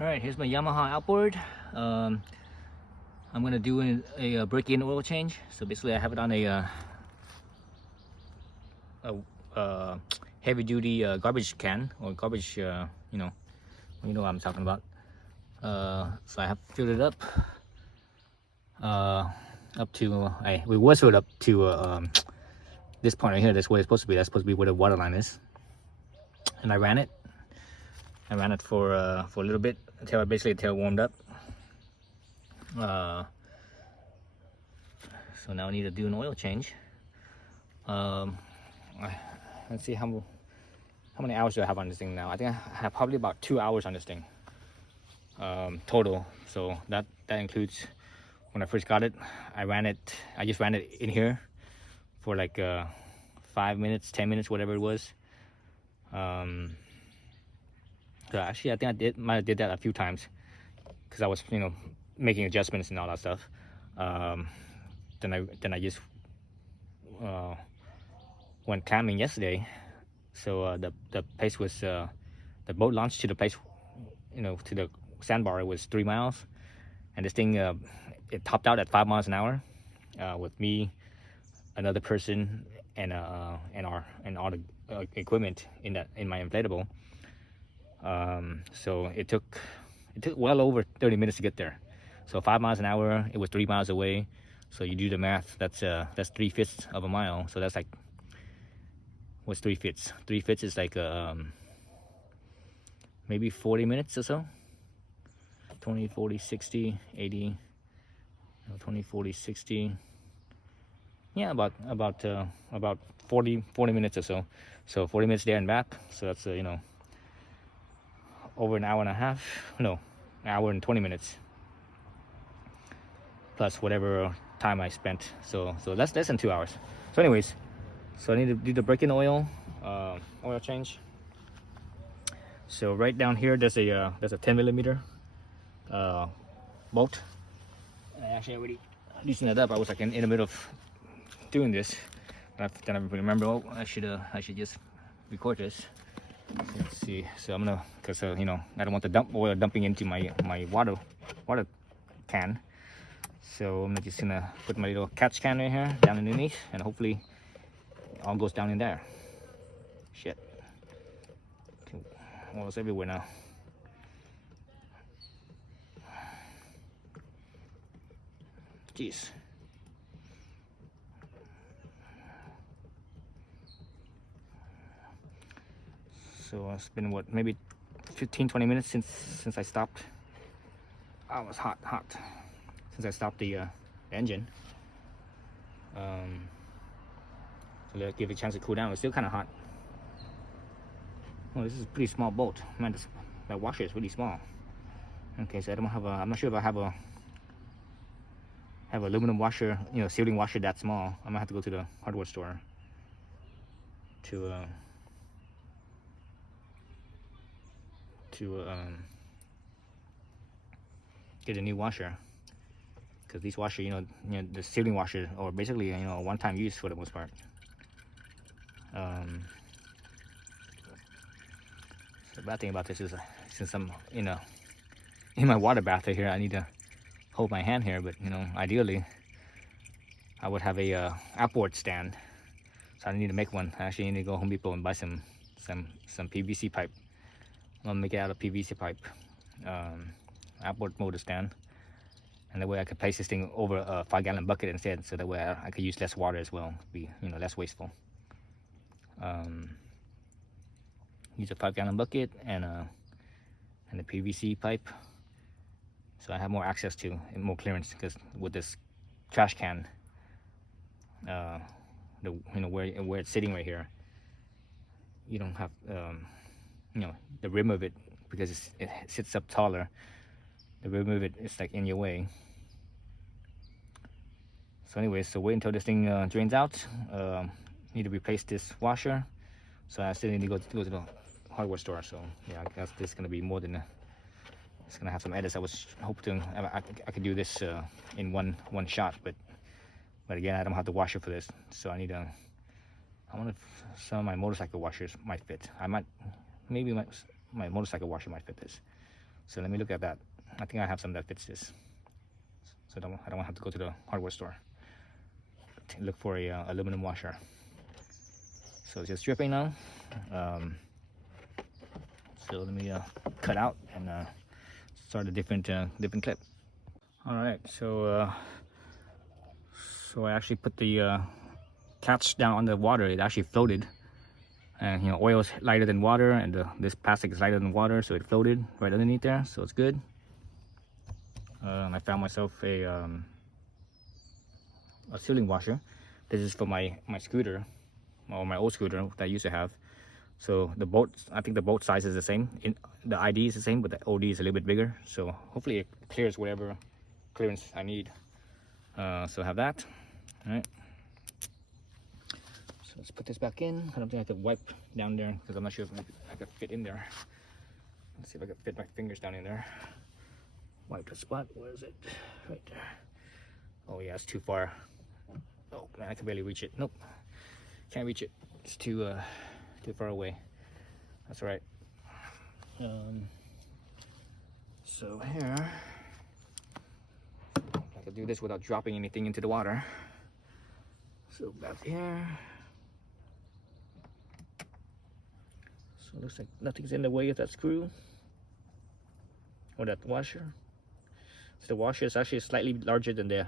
Alright, here's my Yamaha outboard. I'm gonna do a break-in oil change. So basically I have it on a heavy-duty garbage can, or garbage, you know what I'm talking about. So I have filled it up to, we was filled up to this point right here. That's where it's supposed to be. That's supposed to be where the water line is. And I ran it for a little bit until it warmed up. So now I need to do an oil change. Let's see how many hours do I have on this thing now. I think I have probably about 2 hours on this thing total. So that includes when I first got it. I just ran it in here for like 5 minutes, 10 minutes, whatever it was. So actually, I think I might have did that a few times because I was, making adjustments and all that stuff. Then I just went camping yesterday. So the place was the boat launch to the place, to the sandbar. It was 3 miles, and this thing it topped out at 5 miles an hour with me, another person, and all the equipment in my inflatable. So it took well over 30 minutes to get there. So 5 miles an hour, it was 3 miles away. So you do the math, that's 3/5 of a mile. So that's like, what's 3/5? 3/5 is like maybe 40 minutes or so. 20, 40, 60, 80, 20, 40, 60. Yeah, about 40 minutes or so. So 40 minutes there and back. So that's over an hour and a half. No, an hour and 20 minutes. Plus whatever time I spent. So that's less than 2 hours. So anyways, so I need to do the break-in oil change. So right down here there's a 10 millimeter bolt. I actually already loosened it up. I was like in the middle of doing this. Then I remember, oh, I should just record this. Let's see. So I'm gonna, because I don't want the oil dumping into my water can. So I'm just gonna put my little catch can right here down underneath, and hopefully it all goes down in there. Shit, oil's everywhere now. Jeez. So it's been what, maybe 15-20 minutes since I stopped. Oh, it was hot since I stopped the engine. So let's give it a chance to cool down. It's still kind of hot. Oh, this is a pretty small bolt. Man, that washer is really small. Okay, so I don't have I'm not sure if I have a aluminum washer, sealing washer that small. I'm gonna have to go to the hardware store to get a new washer, because these washer, the sealing washer, or basically a one-time use for the most part. The bad thing about this is since I'm in my water bath right here, I need to hold my hand here, but ideally I would have a outboard stand, so I need to make one. I actually need to go Home Depot and buy some PVC pipe. I'm gonna make it out of PVC pipe, outboard motor stand, and that way I could place this thing over a 5-gallon bucket instead, so that way I could use less water as well, be less wasteful. Use a 5-gallon bucket and a PVC pipe, so I have more access to and more clearance, because with this trash can, where it's sitting right here, you don't have the rim of it, because it sits up taller. The rim of it is like in your way. So anyways, so wait until this thing drains out. Need to replace this washer, so I still need to go to the hardware store. So yeah, I guess this is gonna be more than it's gonna have some edits. I was hoping I could do this in one shot, but again, I don't have the washer for this, so I wonder if some of my motorcycle washers might fit. Maybe my motorcycle washer might fit this. So let me look at that. I think I have some that fits this, so I don't have to go to the hardware store to look for a aluminum washer. So it's just dripping now. So let me cut out and start a different clip. All right, so I actually put the catch down on the water. It actually floated, and you know, oil is lighter than water, and this plastic is lighter than water, so it floated right underneath there. So it's good. I found myself a sealing washer. This is for my scooter, or my old scooter that I used to have. So the boat, I think the boat size is the same. The ID is the same, but the OD is a little bit bigger. So hopefully it clears whatever clearance I need. So I have that. All right. So let's put this back in. I don't think I could wipe down there because I'm not sure if I could fit in there. Let's see if I could fit my fingers down in there. Wipe the spot. Where is it? Right there. Oh yeah, it's too far. Oh man, I can barely reach it. Nope, can't reach it. It's too far away. That's all right. So here, I could do this without dropping anything into the water. So back here. So it looks like nothing's in the way of that screw or that washer. So the washer is actually slightly larger than the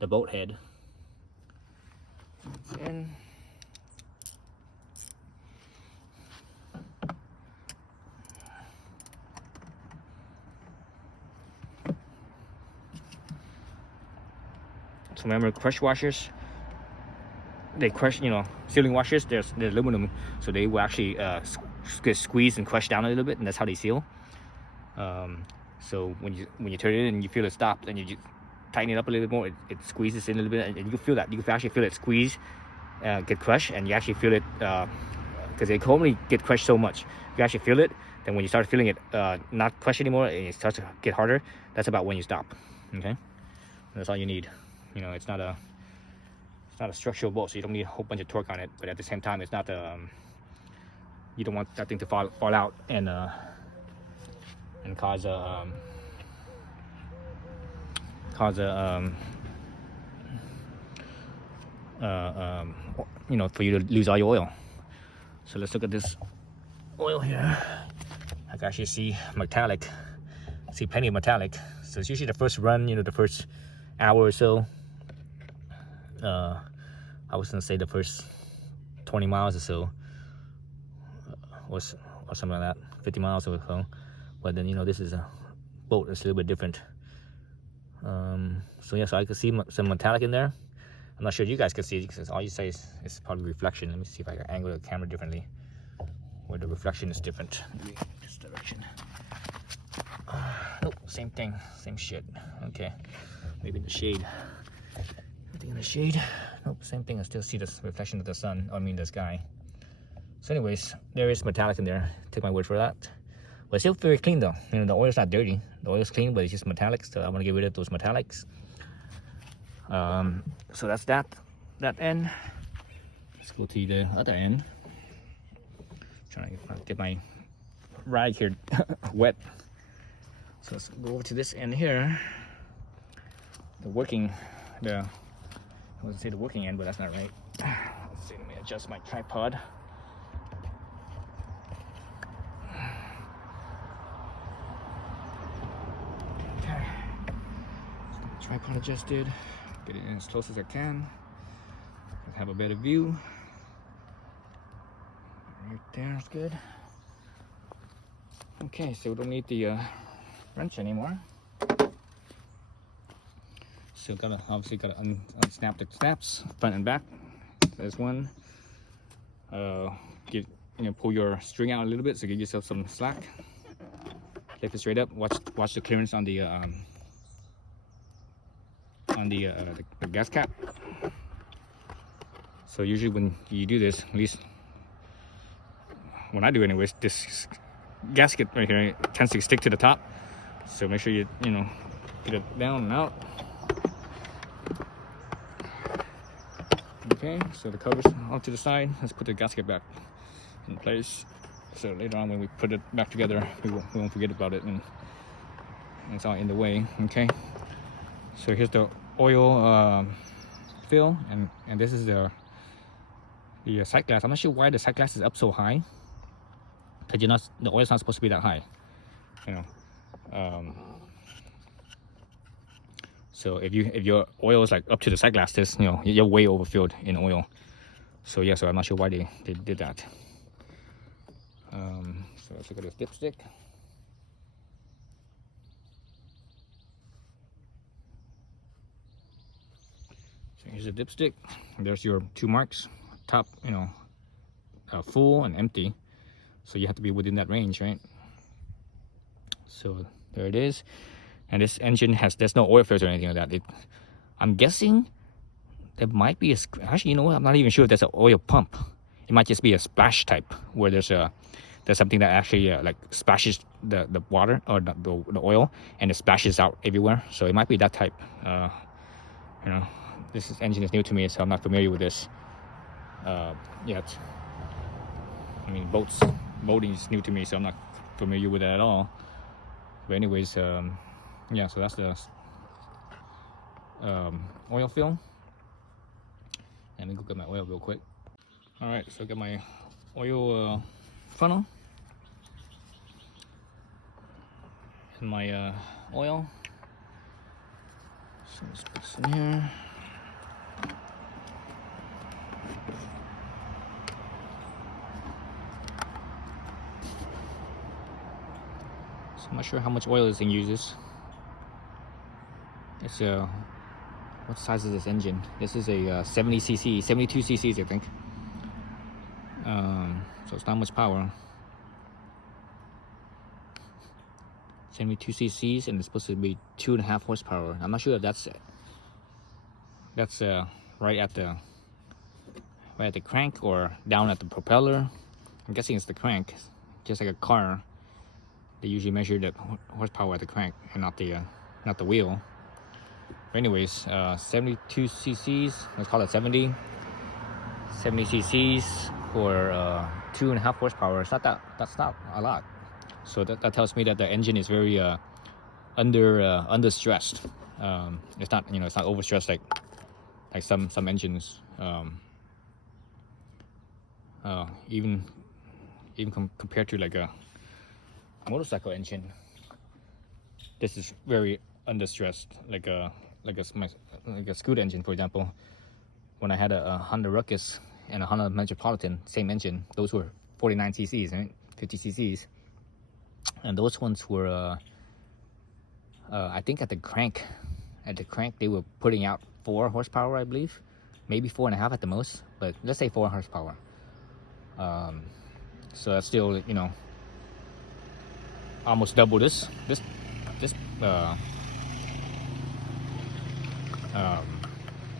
boat head. And so remember, crush washers, they crush, you know, sealing washers, they're aluminum, so they will actually get squeezed and crushed down a little bit, and that's how they seal. So when you turn it in and you feel it stop, and you just tighten it up a little bit more, it squeezes in a little bit, and you can feel that. You can actually feel it squeeze, get crushed, and you actually feel it, because they can only get crushed so much. You actually feel it, then when you start feeling it not crushed anymore, and it starts to get harder, that's about when you stop. Okay, and that's all you need. You know, it's not a structural bolt, so you don't need a whole bunch of torque on it, but at the same time, it's not you don't want that thing to fall out and cause a you know, for you to lose all your oil. So let's look at this oil here. I can actually see metallic. See plenty of metallic. So it's usually the first run, you know, the first hour or so. I was gonna say the first 20 miles or so, or something like that, 50 miles or so. But then, you know, this is a boat that's a little bit different. So yeah, so I could see some metallic in there. I'm not sure if you guys can see it, because all you say is probably reflection. Let me see if I can angle the camera differently, where the reflection is different. Maybe this direction. Nope, same thing, same shit. Okay, maybe in the shade. Everything in the shade. Nope, same thing. I still see the reflection of the sun. I mean the sky. So anyways, there is metallic in there. Take my word for that. But it's still very clean though. You know, the oil is not dirty. The oil is clean, but it's just metallic. So I want to get rid of those metallics. So that's that end. Let's go to the other end. Trying to get my rag here wet. So let's go over to this end here. I was gonna say the working end, but that's not right. Let's see, let me adjust my tripod. Okay. Tripod adjusted. Get it in as close as I can. Have a better view. Right there, that's good. Okay, so we don't need the wrench anymore. So obviously gotta unsnap the snaps, front and back. There's one. Pull your string out a little bit, so give yourself some slack. Lift it straight up. Watch the clearance on the gas cap. So usually when you do this, at least when I do anyways, this gasket right here tends to stick to the top. So make sure you get it down and out. Okay, so the cover's off to the side. Let's put the gasket back in place. So later on when we put it back together, we won't forget about it, and it's not in the way. Okay. So here's the oil fill, and this is the sight glass. I'm not sure why the sight glass is up so high, because the oil's not supposed to be that high, you know. So if your oil is like up to the sight glass, this, you know, you're way overfilled in oil. So yeah, so I'm not sure why they did that. So let's look at this dipstick. So here's a dipstick. There's your 2 marks, top, you know, full and empty. So you have to be within that range, right? So there it is. And this engine there's no oil filter or anything like that. I'm guessing there might be actually, you know what? I'm not even sure if there's an oil pump. It might just be a splash type, where there's something that actually like splashes the water or the oil, and it splashes out everywhere. So it might be that type. You know, this engine is new to me, so I'm not familiar with this yet. I mean, boating is new to me, so I'm not familiar with it at all. But anyways, yeah, so that's the oil fill. Let me go get my oil real quick. All right, so I got my oil funnel and my oil. So let's put this in here. So I'm not sure how much oil this thing uses. It's what size is this engine? This is a 72 cc's, I think. So it's not much power. 72 cc's, and it's supposed to be 2.5 horsepower. I'm not sure if that's right at the crank or down at the propeller. I'm guessing it's the crank, just like a car. They usually measure the horsepower at the crank and not the wheel. But anyways, 72 cc's. Let's call it 70 cc's for 2.5 horsepower. That's not a lot. So that tells me that the engine is very under stressed. It's not, you know, it's not overstressed like some engines. Even compared to like a motorcycle engine, this is very understressed. Like a scooter engine, for example. When I had a Honda Ruckus and a Honda Metropolitan, same engine, those were 49 cc's, right? 50 cc's, and those ones were I think at the crank they were putting out 4 horsepower, I believe, maybe 4.5 at the most, but let's say 4 horsepower. So that's still, you know, almost double this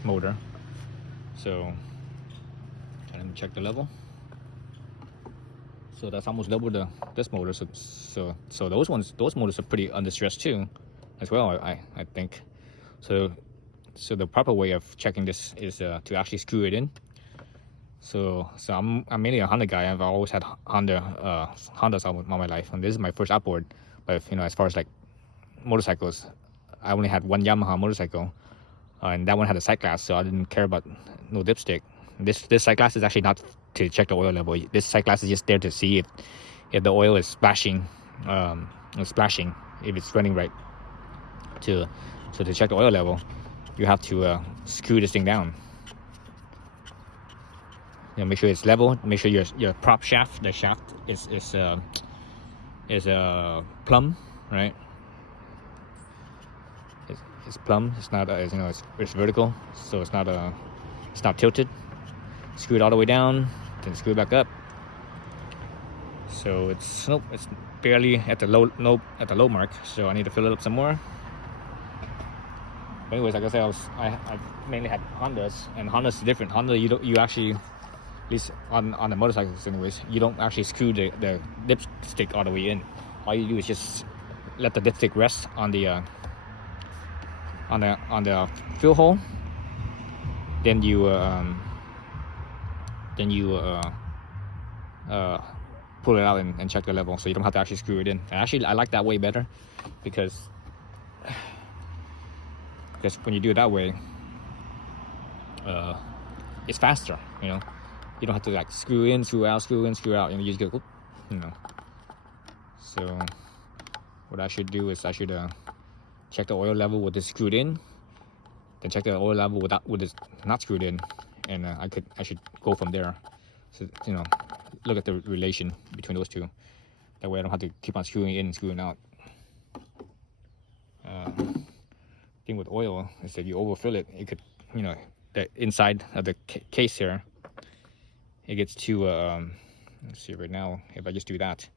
motor. So let me check the level. So that's almost double this motor. So those motors are pretty under stress too, as well. I think. So the proper way of checking this is to actually screw it in. So I'm mainly a Honda guy. I've always had Hondas all my life, and this is my first outboard. But you know, as far as like motorcycles, I only had one Yamaha motorcycle, and that one had a sight glass, so I didn't care about no dipstick. This sight glass is actually not to check the oil level. This sight glass is just there to see if the oil is splashing, if it's running right. So to check the oil level, you have to screw this thing down. You know, make sure it's level. Make sure your prop shaft, the shaft is plumb, right? It's plumb. It's not you know, it's vertical, so it's not tilted. Screw it all the way down, then screw it back up. So it's barely at the low mark. So I need to fill it up some more. But anyways, like I said, I mainly had Hondas, and Hondas is different. Honda, you actually, at least on the motorcycles anyways, you don't actually screw the dipstick all the way in. All you do is just let the dipstick rest on the fill hole. Then you pull it out and check the level, so you don't have to actually screw it in. And actually, I like that way better because when you do it that way, it's faster. You know, you don't have to like screw in, screw out, screw in, screw out, and you just go, you know. So what I should do is I should check the oil level with it screwed in, then check the oil level with it not screwed in, and I should go from there. So, you know, look at the relation between those two. That way I don't have to keep on screwing in and screwing out. Thing with oil is that you overfill it, it could, you know, the inside of the case here, it gets too, let's see right now, if I just do that,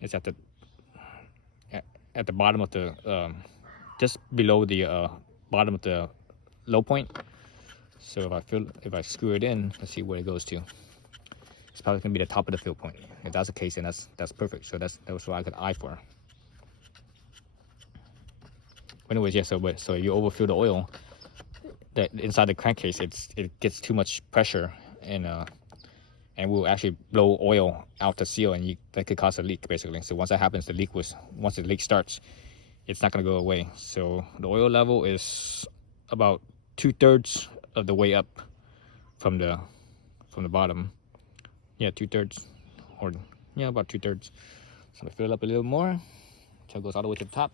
it's at the bottom of the, just below the bottom of the low point. So if I screw it in, let's see where it goes to. It's probably gonna be the top of the fill point. If that's the case, then that's perfect. So that's what I could eye for. But anyways, yeah. So you overfill the oil. That inside the crankcase, it gets too much pressure and will actually blow oil out the seal, and that could cause a leak basically. So once that happens, once the leak starts, it's not gonna go away. So the oil level is about 2/3 of the way up from the bottom. Yeah, 2/3, or yeah, about 2/3. So I fill it up a little more until it goes all the way to the top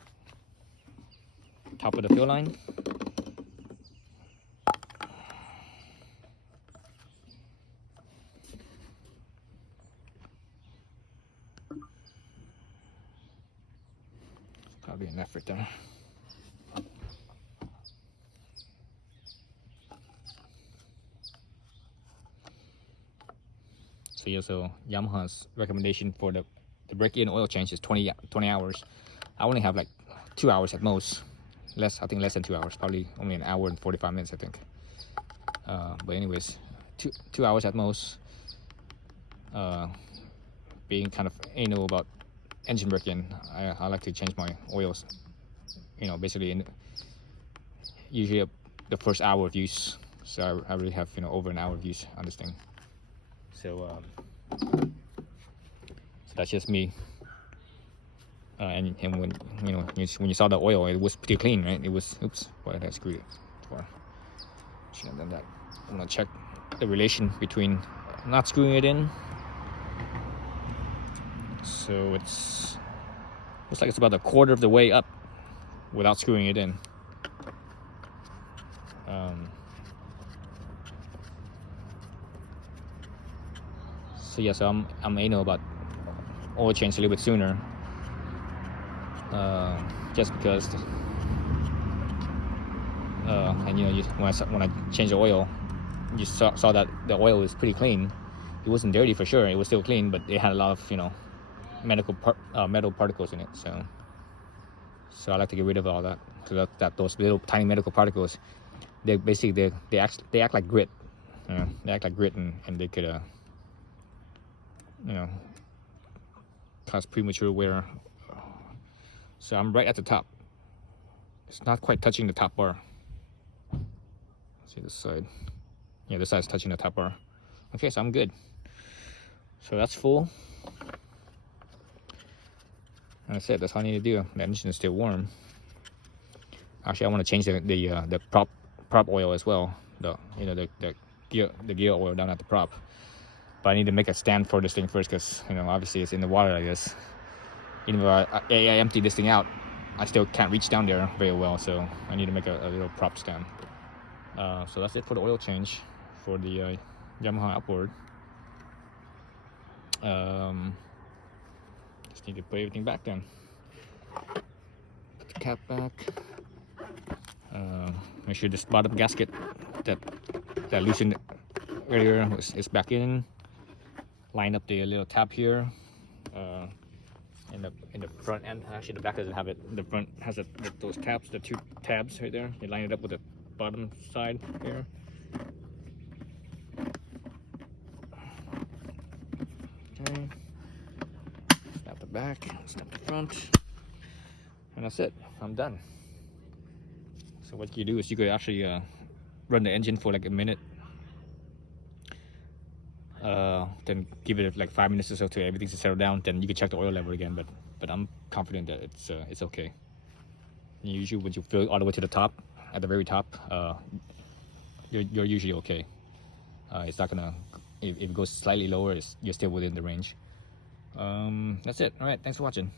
of the fill line. Probably an effort there. So yeah, so Yamaha's recommendation for the break-in oil change is 20 hours. I only have like 2 hours at most. I think less than 2 hours, probably only an hour and 45 minutes, I think. But anyways, two hours at most. Being kind of anal about engine break-in, I like to change my oils, you know, basically usually the first hour of use. So I really have, you know, over an hour of use on this thing. So that's just me. And when you saw the oil, it was pretty clean, right? It was, oops, why did I screw it for? Shouldn't have done that. I'm gonna check the relation between not screwing it in. So looks like it's about a quarter of the way up without screwing it in. So yeah, so I'm anal about oil change a little bit sooner, just because. And you know, when I changed the oil, you saw that the oil was pretty clean. It wasn't dirty for sure. It was still clean, but it had a lot of, you know, metal particles in it. So I like to get rid of all that. So that those little tiny metal particles, they basically they act like grit. They act like grit, and they could you know, cause premature wear. So I'm right at the top. It's not quite touching the top bar. Let's see this side. Yeah, this side's touching the top bar. Okay, so I'm good. So that's full. And that's it. That's all I need to do. The engine is still warm. Actually, I want to change the prop oil as well. The gear oil down at the prop. But I need to make a stand for this thing first, because, you know, obviously it's in the water like this. Even if I empty this thing out, I still can't reach down there very well. So I need to make a little prop stand. So that's it for the oil change for the Yamaha outboard. Just need to put everything back then. Put the cap back. Make sure this bottom gasket that loosened earlier is back in. Line up the little tab here. In the front end, actually the back doesn't have it. The front has those tabs, the two tabs right there. You line it up with the bottom side here. Okay. Snap the back, snap the front, and that's it. I'm done. So what you do is you could actually run the engine for like a minute. then give it like 5 minutes or so to everything to settle down. Then you can check the oil level again. But I'm confident that it's okay. Usually when you fill it all the way to the top, at the very top, you're usually okay. It's not gonna, if it goes slightly lower, you're still within the range. That's it. All right, thanks for watching.